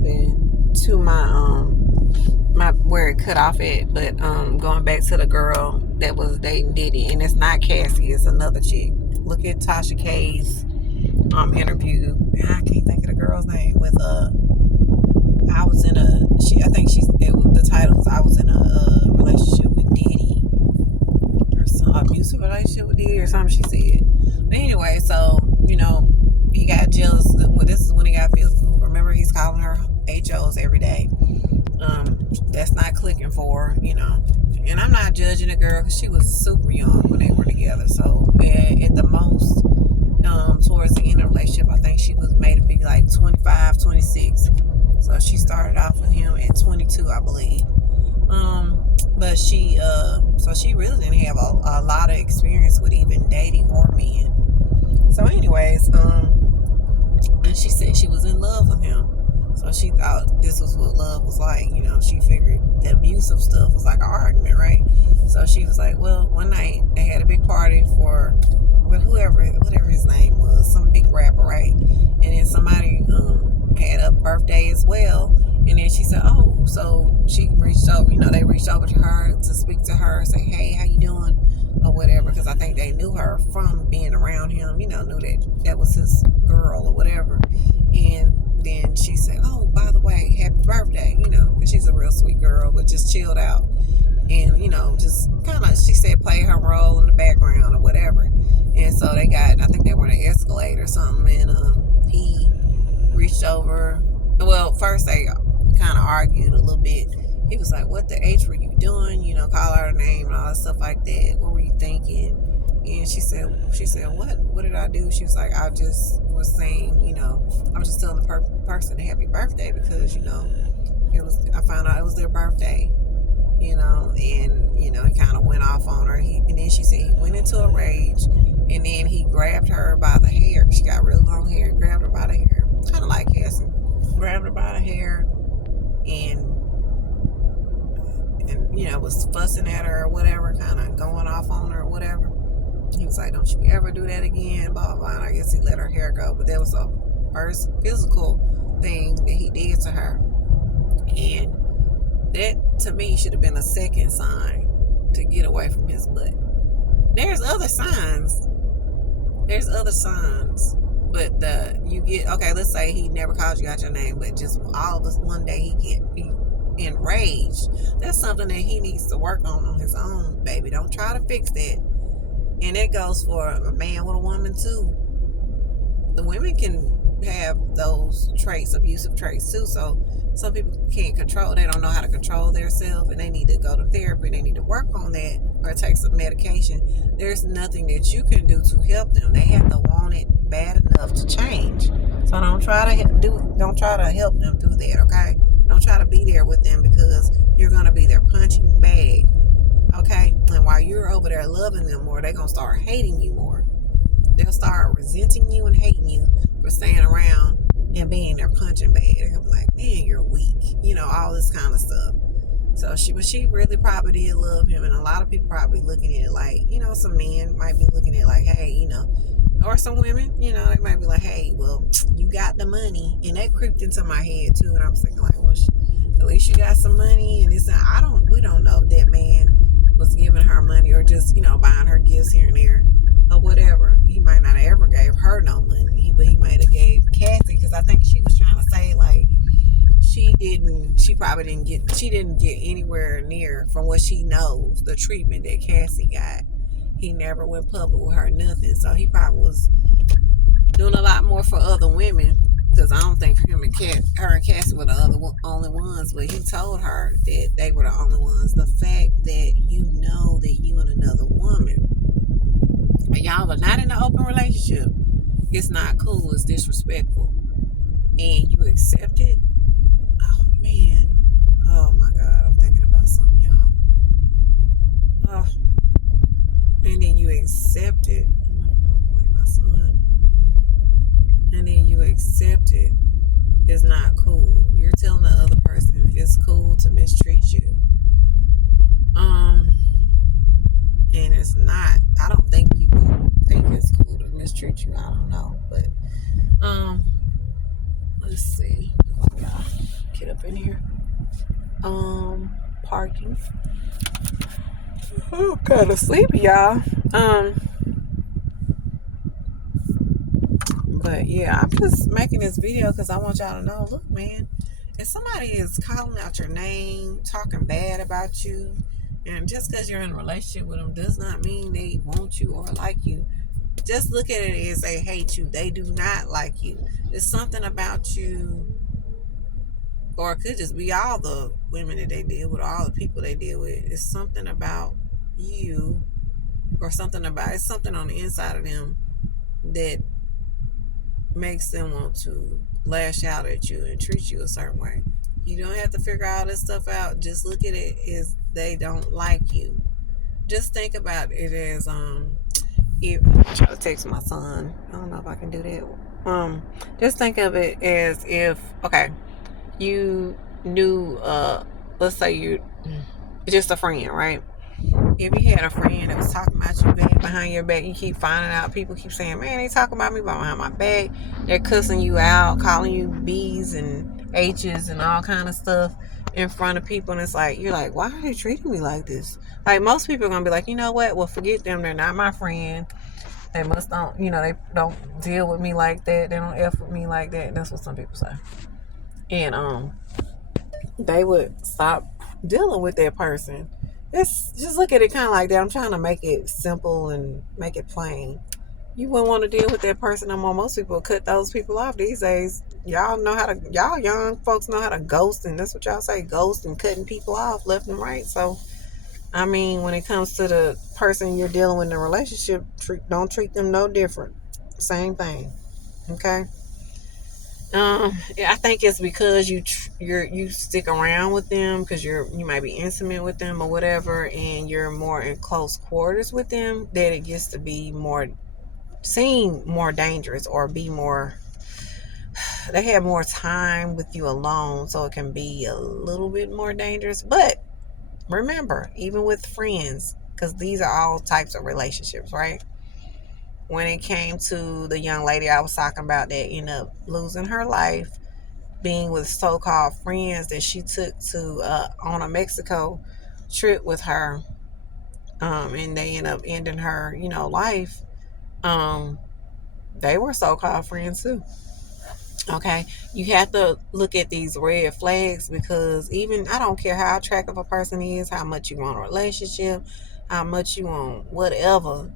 happened to my where it cut off at, but going back to the girl that was dating Diddy, and it's not Cassie, it's another chick. Look at Tasha K's interview. I can't think of the girl's name with I was in a she I think she's it was the title was I was in a relationship with Diddy or some abusive relationship with Diddy or something she said. But anyway, so he got jealous. Well, this is when he got physical. Remember, he's calling her HOs every day. That's not clicking for her, And I'm not judging the girl because she was super young when they were together. So at the most, towards the end of the relationship, I think she was made to be like 25, 26. So she started off with him at 22, I believe. But so she really didn't have a lot of experience with even dating or men. So anyways, and she said she was in love with him. So she thought this was what love was like. She figured the abusive stuff was like an argument, right? So she was like, well, one night they had a big party for whatever his name was, some big rapper, right? And then somebody had a birthday as well. And then she said, oh, so she reached over, they reached over to her to speak to her, say, hey, how you doing? Or whatever, because I think they knew her from being around him, knew that was his girl or whatever. And then she said, oh, by the way, happy birthday, because she's a real sweet girl, but just chilled out. And, just kind of, she said, play her role in the background or whatever. And so I think they were in an Escalade or something, and he reached over. Well, first they kind of argued a little bit. He was like, what the H were you doing? Call her name and all that stuff like that. What were you thinking? And she said, what did I do? She was like, I just was saying, I was just telling the person happy birthday because, I found out it was their birthday, and, he kind of went off on her. And then she said he went into a rage, and then he grabbed her by the hair. She got really long hair, grabbed her by the hair, kind of like Cassie. Grabbed her by the hair and was fussing at her or whatever, kind of going off on her or whatever. He was like, don't you ever do that again, blah, blah, blah. And I guess he let her hair go, but that was a first physical thing that he did to her. And that, to me, should have been a second sign to get away from his butt. There's other signs. But let's say he never called you out your name, but just all of us one day he enraged. That's something that he needs to work on his own, baby. Don't try to fix that. And it goes for a man with a woman too. The women can have those traits, abusive traits too. So some people can't control. They don't know how to control themselves, and they need to go to therapy. They need to work on that or take some medication. There's nothing that you can do to help them. They have to want it bad enough to change. So don't try to help them do that. Okay, don't try to be there with them because you're gonna be their punching bag. Okay, and while you're over there loving them more, they're gonna start hating you more. They'll start resenting you and hating you for staying around and being their punching bag. They're gonna be like, man, you're weak, all this kind of stuff. So she really probably did love him, and a lot of people probably looking at it like, some men might be looking at it like, hey, or some women, they might be like, hey, well, you got the money, and that creeped into my head too, and I'm thinking like, well, at least you got some money, and we don't know if that man was giving her money or just, buying her gifts here and there or whatever. He might not have ever gave her no money, but he might have gave Cassie, because I think she was trying to say like she didn't get anywhere near from what she knows the treatment that Cassie got. He never went public with her, nothing. So he probably was doing a lot more for other women, because I don't think her and Cassie were the only ones, but he told her that they were the only ones. The fact that that you and another woman, y'all are not in an open relationship, it's not cool, it's disrespectful, and you accept it. Oh man, oh my God, I'm thinking about something, y'all. Oh. And then you accept it. I'm gonna play my son. And then you accept it. It's not cool. You're telling the other person it's cool to mistreat you. And it's not. I don't think you would think it's cool to mistreat you. I don't know, but let's see. Oh, up in here. Parking. I'm kind of sleepy, y'all. But yeah, I'm just making this video because I want y'all to know, look, man, if somebody is calling out your name, talking bad about you, and just because you're in a relationship with them does not mean they want you or like you. Just look at it as they hate you. They do not like you. It's something about you, or it could just be all the women that they deal with, all the people they deal with. It's something about you, or it's something on the inside of them that makes them want to lash out at you and treat you a certain way. You don't have to figure all this stuff out. Just look at it as they don't like you. Just think about it as if I'm trying to text my son. I don't know if I can do that. Just think of it as if, okay, you knew let's say you just a friend, right? If you had a friend that was talking about you bad behind your back, you keep finding out, people keep saying, man, they talking about me behind my back. They're cussing you out, calling you B's and H's and all kind of stuff in front of people. And it's like, you're like, why are they treating me like this? Like, most people are going to be like, you know what? Well, forget them. They're not my friend. They must don't, they don't deal with me like that. They don't F with me like that. That's what some people say. And they would stop dealing with that person. It's just look at it kind of like that. I'm trying to make it simple and make it plain. You wouldn't want to deal with that person no more. Most people cut those people off these days. Y'all young folks know how to ghost, and that's what y'all say, ghost and cutting people off left and right. So, I mean, when it comes to the person you're dealing with in a relationship, don't treat them no different. Same thing. Okay? I think it's because you stick around with them because you might be intimate with them or whatever, and you're more in close quarters with them, that it gets to be seem more dangerous, or be more. They have more time with you alone, so it can be a little bit more dangerous. But remember, even with friends, because these are all types of relationships, right? When it came to the young lady I was talking about that ended up losing her life, being with so-called friends that she took to on a Mexico trip with her, and they end up ending her, life. They were so-called friends too. Okay, you have to look at these red flags, because even, I don't care how attractive a person is, how much you want a relationship, how much you want whatever.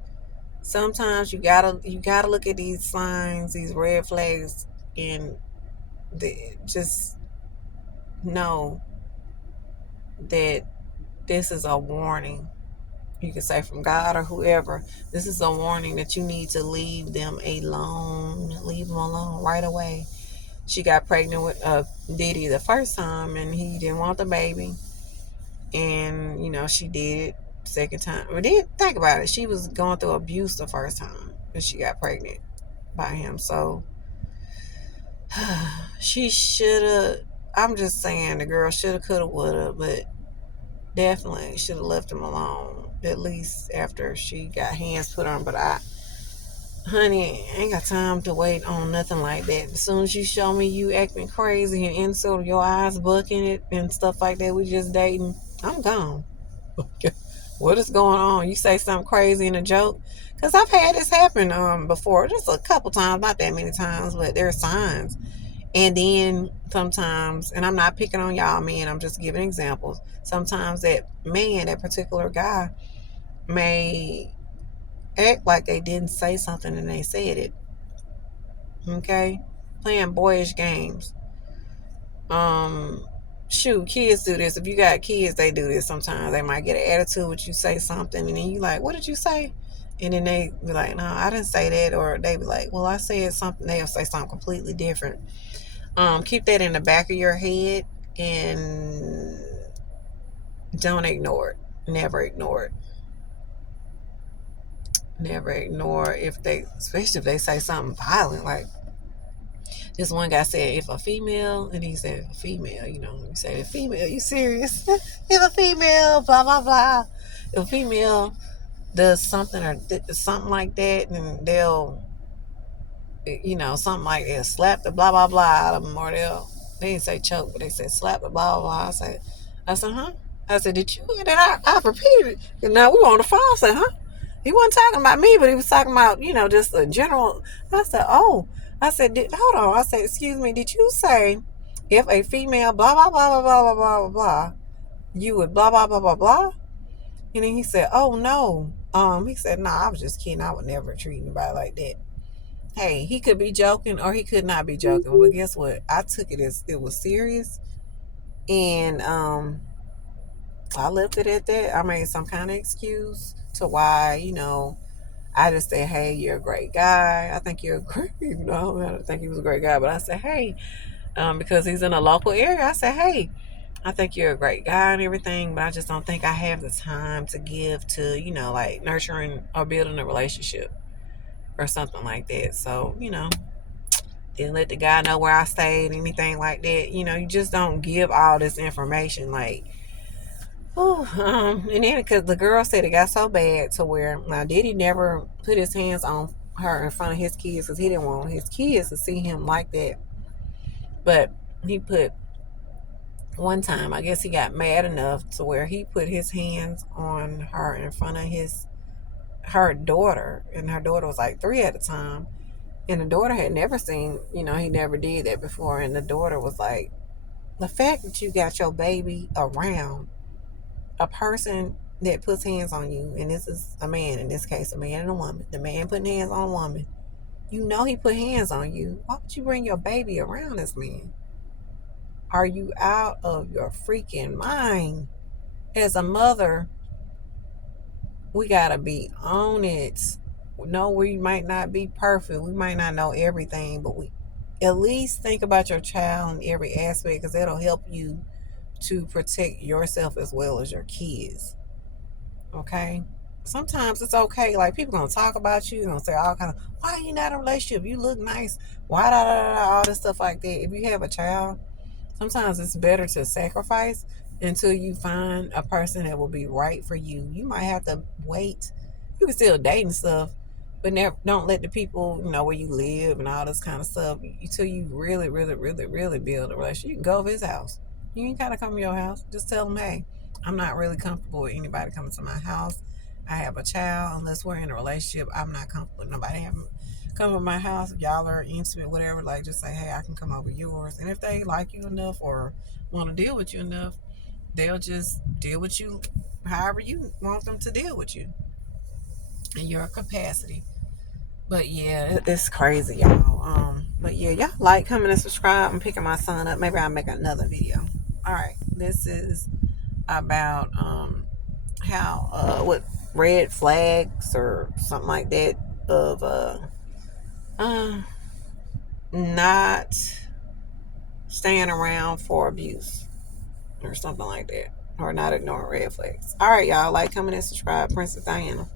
Sometimes you gotta look at these signs, these red flags, and just know that this is a warning. You can say from God or whoever. This is a warning that you need to leave them alone. Leave them alone right away. She got pregnant with Diddy the first time, and he didn't want the baby. And, she did it second time. But then, think about it. She was going through abuse the first time, and she got pregnant by him. So, she should have, I'm just saying, the girl should have, could have, would have, but definitely should have left him alone, at least after she got hands put on. But honey, I ain't got time to wait on nothing like that. As soon as you show me you acting crazy and insult, your eyes bucking it and stuff like that, we just dating, I'm gone. What is going on? You say something crazy in a joke? Because I've had this happen before, just a couple times, not that many times, but there are signs. And then sometimes, and I'm not picking on y'all men, I'm just giving examples. Sometimes that particular guy, may act like they didn't say something and they said it. Okay? Playing boyish games. Shoot, kids do this. If you got kids, they do this sometimes. They might get an attitude when you say something, and then you like, what did you say? And then they be like, no, I didn't say that. Or they be like, well, I said something. They'll say something completely different. Keep that in the back of your head, and don't ignore it. Never ignore it. Never ignore, especially if they say something violent. Like this one guy said, if a female, and he said, a female, you say, a female, you serious? If a female, blah, blah, blah. If a female does something or something like that, and they'll, something like they'll slap the blah, blah, blah out of them, or they'll They didn't say choke, but they said slap the blah, blah. I said, huh? I said, did you? And then I repeated it. And now we were on the phone. I said, huh? He wasn't talking about me, but he was talking about, just a general. I said, oh. I said, hold on. I said, excuse me, did you say if a female blah, blah, blah, blah, blah, blah, blah, blah, blah, you would blah, blah, blah, blah, blah? And then he said, oh, no. He said, nah, I was just kidding. I would never treat anybody like that. Hey, he could be joking or he could not be joking. But guess what? I took it as it was serious. And I left it at that. I made some kind of excuse to why, I just said, hey, you're a great guy. I think you're a great, I don't think he was a great guy, but I said, hey, because he's in a local area, I said, hey, I think you're a great guy and everything, but I just don't think I have the time to give to, like nurturing or building a relationship or something like that. So, didn't let the guy know where I stayed, anything like that. You just don't give all this information. Like, oh, and then because the girl said it got so bad to where now Diddy never put his hands on her in front of his kids because he didn't want his kids to see him like that. But he put one time, I guess he got mad enough to where he put his hands on her in front of her daughter, and her daughter was like 3 at the time. And the daughter had never seen, he never did that before. And the daughter was like, the fact that you got your baby around a person that puts hands on you, and this is a man, in this case, a man and a woman. The man putting hands on a woman. He put hands on you. Why would you bring your baby around this man? Are you out of your freaking mind? As a mother, we gotta be on it. No, we might not be perfect. We might not know everything, but we at least think about your child in every aspect because that'll help you to protect yourself as well as your kids. Okay? Sometimes it's okay. Like people gonna talk about you, gonna say all kind of why are you not in a relationship? You look nice. Why all this stuff like that. If you have a child, sometimes it's better to sacrifice until you find a person that will be right for you. You might have to wait. You can still date and stuff, but never, don't let the people know where you live and all this kind of stuff until you really, really, really, really build a relationship. You can go to his house. You ain't gotta come to your house. Just tell him, hey, I'm not really comfortable with anybody coming to my house. I have a child. Unless we're in a relationship, I'm not comfortable with nobody having come to my house. If y'all are intimate, whatever, like just say, hey, I can come over yours. And if they like you enough or want to deal with you enough, they'll just deal with you however you want them to deal with you in your capacity. But yeah, it's crazy, y'all. But yeah, y'all like, comment, and subscribe. I'm picking my son up. Maybe I'll make another video. All right, this is about how what red flags or something like that of uh not staying around for abuse or something like that, or not ignoring red flags. All right, y'all, like, comment, and subscribe. Princess Diana.